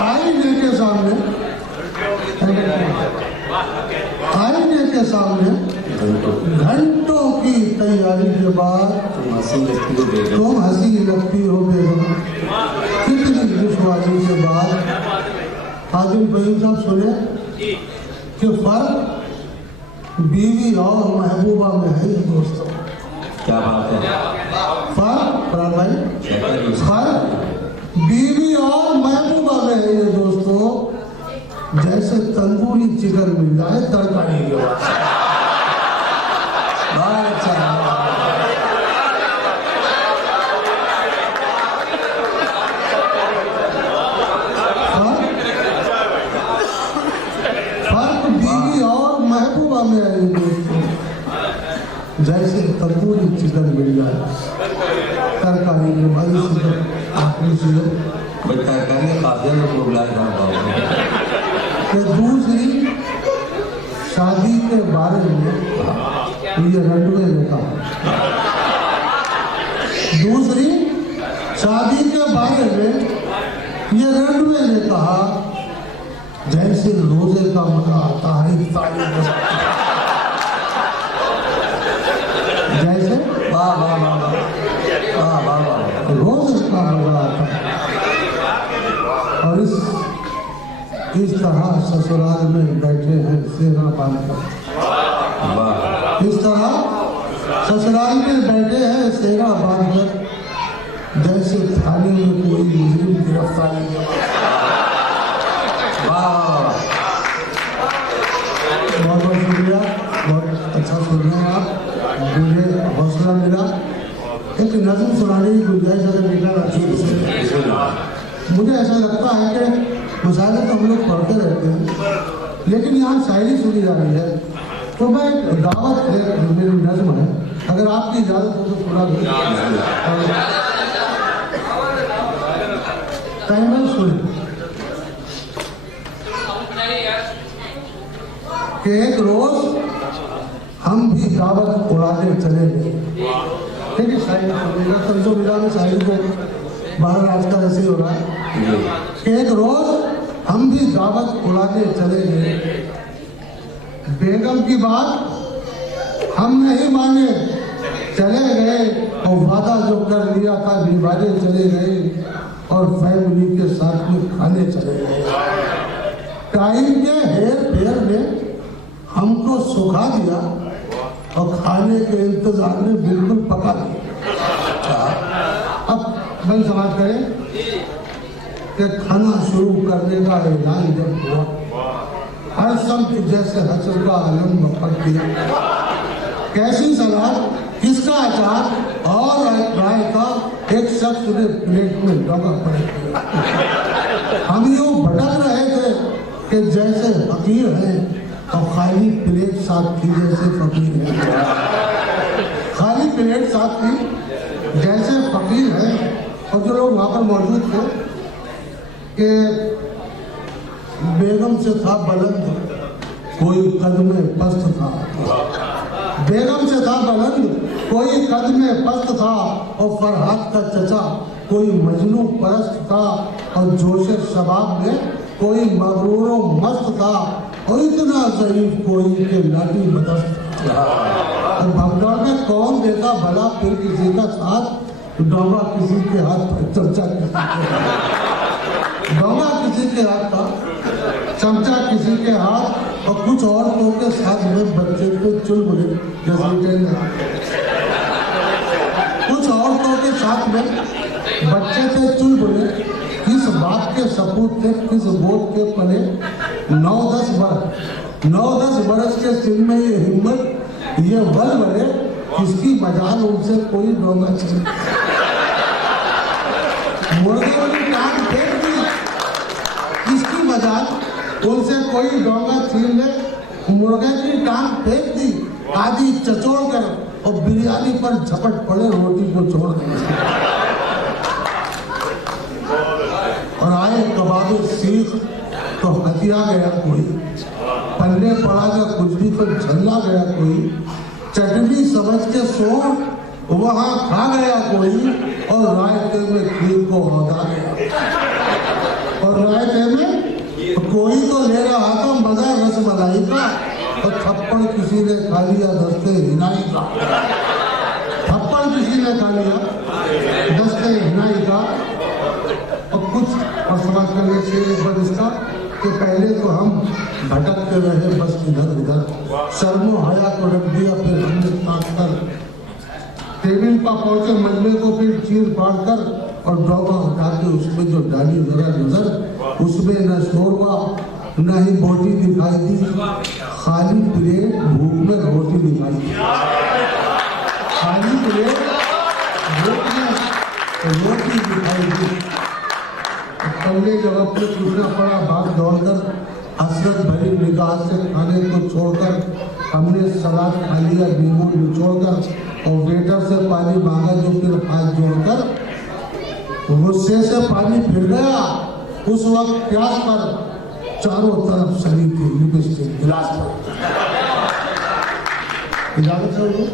आईने के सामने घंटों की तैयारी के बाद तुम हंसी लगती हो बेगम। कितनी दुश्वारी के बाद हाजिर भाई साहब सुने कि फर्क बीवी और महबूबा में है दोस्तों। क्या बात है? फर्क बीवी और महबूबा में है ये दोस्तों, जैसे तंदूरी चिकन मिल जाए तरकारी के बाद। फर्क बीवी और महबूबा में है ये दोस्तों, जैसे तंदूरी चिकन मिल जाए तरकारी के बाद। तरकारी खाते हैं तो दूसरी शादी के बारे में ये रंडवे ने कहा। दूसरी शादी के बारे में ये रंडवे ने कहा, जैसे रोजे का मजा आता है इफ्तारी के साथ। जैसे वाह वाह वाह वाह वाह वाह रोजे का मजा आता है। और इस तरह ससुराल में बैठे हैं सेना बांधकर। इस तरह ससुराल में बैठे हैं सेना बांधकर, जैसे थाने में कोई मुजरिम गिरफ्तारी। बहुत बहुत शुक्रिया, बहुत अच्छा सुन रहे हैं आप, मुझे हौसला मिला। एक नज़म सुनाने की गुंजाइश अगर मिला अच्छी से। मुझे ऐसा लगता है कि मुशायरे तो हम लोग पढ़ते रहते हैं, लेकिन यहाँ शायरी सुनी जा रही है, तो मैं दावत है, मेरी नज़्म है, अगर आपकी इजाज़त हो तो थोड़ा टाइमर सुन कि एक रोज हम भी दावत उड़ाने चले गए। ठीक है, शायरी सुनिएगा, तंजो मिला में शायरी को बाहर आज का ऐसे ही हो रहा है कि एक रोज हम भी दावत उड़ाने चले गए। बेगम की बात हम नहीं माने, चले गए और वादा जो कर लिया था निभाने चले गए, और फैमिली के साथ में खाने चले गए। टाइम के हेर फेर ने हमको सुखा दिया और खाने के इंतजार में बिल्कुल पका दिया। अब बन समाज करें कि खाना शुरू करने का ऐलान जब हुआ, हर संत जैसे हसर का आलम बपक दिया। कैसी सलाद, किसका अचार और राय का एक शख्स ने प्लेट में डगा पड़े। हम यूं भटक रहे थे कि जैसे फकीर है, और खाली प्लेट साथ थी जैसे फकीर है। खाली प्लेट साथ थी जैसे फकीर है। और जो लोग वहाँ पर मौजूद थे कि बेगम से था बुलंद कोई कदमे पस्त था, बेगम से था बुलंद कोई कदमे पस्त था, और फरहाद का चचा कोई मजनू परस्त था, और जोशे शबाब में कोई मगरूर मस्त था, और इतना ज़ईफ कोई के लाठी मदस्त था। और भगदड़ में कौन देता भला फिर किसी का साथ, डोंगा किसी के हाथ पर चमचा डोंगा किसी के हाथ था, चमचा किसी के हाथ, और कुछ औरतों के साथ में बच्चे पे चुलबुले कुछ औरतों के साथ में बच्चे थे चुलबुले। किस बात के सपूत थे, किस बोध के पले, 9-10 बरस के सिन में ये हिम्मत, ये बल बले, किसकी मजाल उनसे कोई डोंगा छीन। मुर्गे वाली टांग फेंक दी, किसकी मजाल उनसे कोई डोंगा छीन ले। मुर्गे की टांग फेंक दी, आदि चचोड़ कर, और बिरयानी पर झपट पड़े रोटी को छोड़ कर। और आए कबाब सीख तो हथिया गया कोई, पन्ने पड़ा गया कुछ भी तो झल्ला गया कोई, चटनी समझ के सो वहां खा गया कोई, और रायते में खीर को औधा गया। और रायते में कोई तो ले रहा था मजा रसमलाई का, और थप्पड़ किसी ने खा लिया दस्ते हिनाई का। थप्पड़ किसी ने खा लिया दस्ते हिनाई का। और कुछ फसला करने से एक बार इसका कि पहले तो हम भटकते रहे बस इधर उधर, शर्मो हया को रख दिया, फिर हमने काट कर टेबल पर पहुंचे, मजमे को फिर चीर फाड़ कर और डॉबा उठा के उसमें जो डाली जरा नजर, उसमें न शोरबा न ही बोटी दिखाई दी, खाली प्लेट भूख में रोटी दिखाई दी। खाली प्लेट भूख में रोटी दिखाई दी। पहले जब अपने पूछना पड़ा, भाग दौड़कर हसरत भरी निगाह से खाने को छोड़कर हमने सलाद खा लिया नींबू निचोड़कर, और वेटर से पानी मांगा जो फिर हाथ जोड़कर गुस्से से पानी फिर गया। उस वक्त प्यास पर चारों तरफ सड़ी थी लिपस्टिक गिलास पर। इजाजत है वो?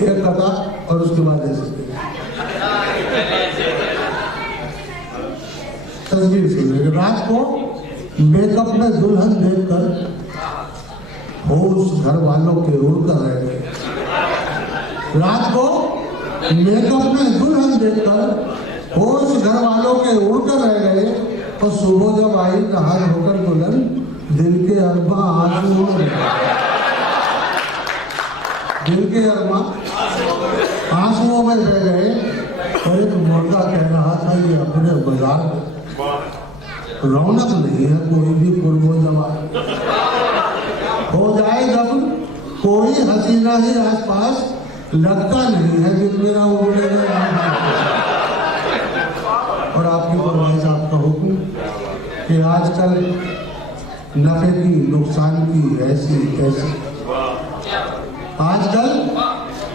एक कथा और उसके बाद ऐसे तस्वीर सुन। रात को मेकअप में दुल्हन देखकर होश घर वालों के उड़कर रह गए। रात को मेकअप में दुल्हन देखकर होश घर वालों के उड़कर रह गए। और सुबह जब आई नहा होकर दुल्हन, दिल के अरमा आंसुओं में, दिल के अरमा आंसुओं में बह गए। और एक मुर्गा कह रहा था ये अपने बाजार में रौनक नहीं है, कोई भी कुर्बो जवान हो जाए जब कोई हसीना ही आसपास, लगता नहीं है कि मेरा उड़ेगा। और आपकी फरमाइश, आपका हुक्म कि आजकल नफे की नुकसान की ऐसी कैसी, आजकल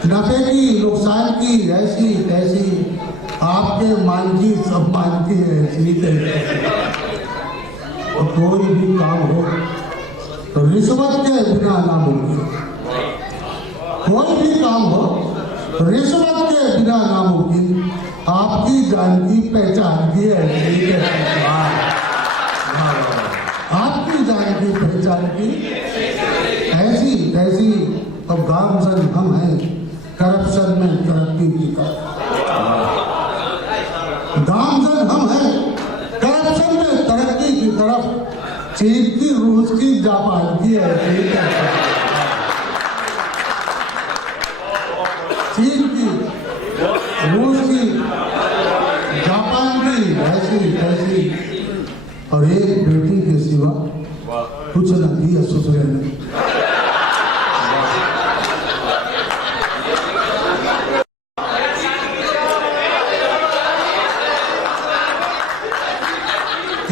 नफे की नुकसान की ऐसी कैसी, आपके मान की सब मान की ऐसी कैसी। और कोई भी काम हो तो रिश्वत के बिना नामुमकिन, कोई भी काम हो तो रिश्वत के बिना नामुमकिन, आपकी जान की पहचान की ऐसी कैसी, आपकी जान की पहचान की ऐसी कैसी। और गामजन हम हैं करप्शन में तरक्की की तरफ, गामजन हम हैं करप्शन में तरक्की की तरफ। चीन की, रूस की, जापान की ऐसी, चीन की, रूस की, जापान की ऐसी ऐसी। और एक बेटी के सिवा कुछ न दिया ससुरे ने।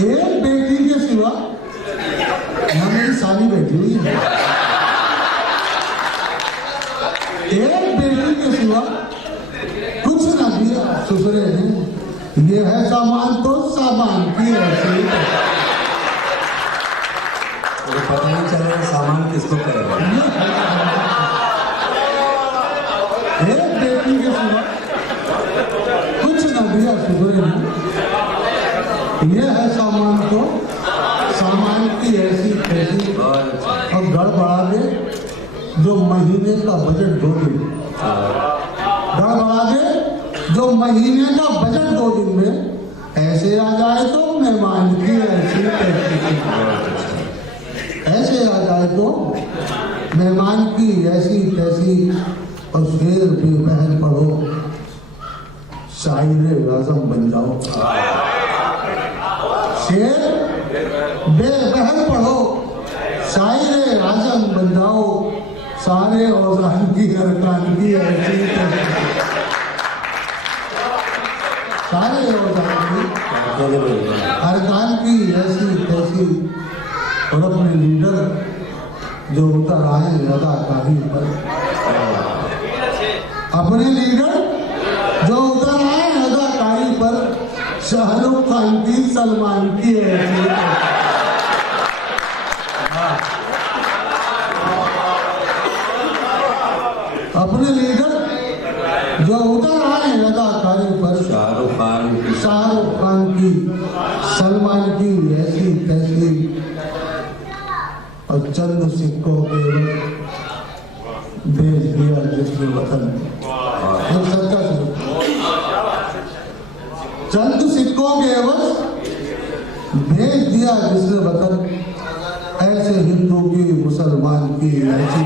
एक बेटी के सिवा, यहाँ मेरी साली बैठी हुई है, एक बेटी के सिवा कुछ ना दिया ससुरे ने। ये है सामान तो सामान की ऐसी। पता नहीं चलेगा सामान किसको करेगा। एक बेटी के सिवा कुछ ना दिया ससुरे ने। ये है सामान तो सामान की ऐसी कैसी। और गड़बड़ा दे जो महीने का बजट 2 दिन, गड़बड़ा दे जो महीने का बजट 2 दिन में। ऐसे आ जाए तो मेहमान की ऐसी कैसी, ऐसे आ जाए तो मेहमान की ऐसी कैसी। और शेर बेबहल पढ़ो शायरे आज़म बन जाओ, शेर बेबहल पढ़ो शायरे आज़म बन जाओ। सारे औज़ान की अरकान की ऐसी, सारे औज़ान की अरकान की ऐसी कैसी। और अपने लीडर जो उतर आए अदाकारी पर, अपने लीडर जो उतर आए अदाकारी पर, शाहरुख खान की, सलमान की ऐसी। चंद सिक्कों के भेज दिया जिसने वतन। ये सच्चा चंद सिक्कों के एवज भेज दिया जिसने वतन, ऐसे हिंदू की मुसलमान की ऐसी।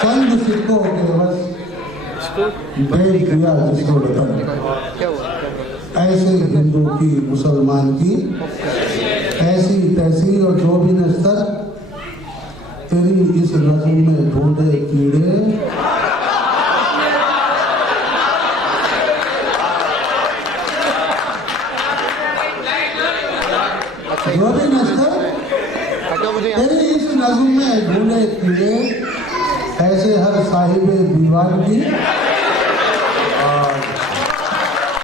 चंद सिक्कों के एवज भेज दिया जिसने वतन, ऐसे हिंदू की मुसलमान की ऐसी तैसी। और जो भी नस्तर तेरी इस नज़्म में ढूंढे कीड़े, जो भी नस्तर तेरी इस नज़्म में ढूंढे कीड़े, ऐसे हर साहिब दीवार की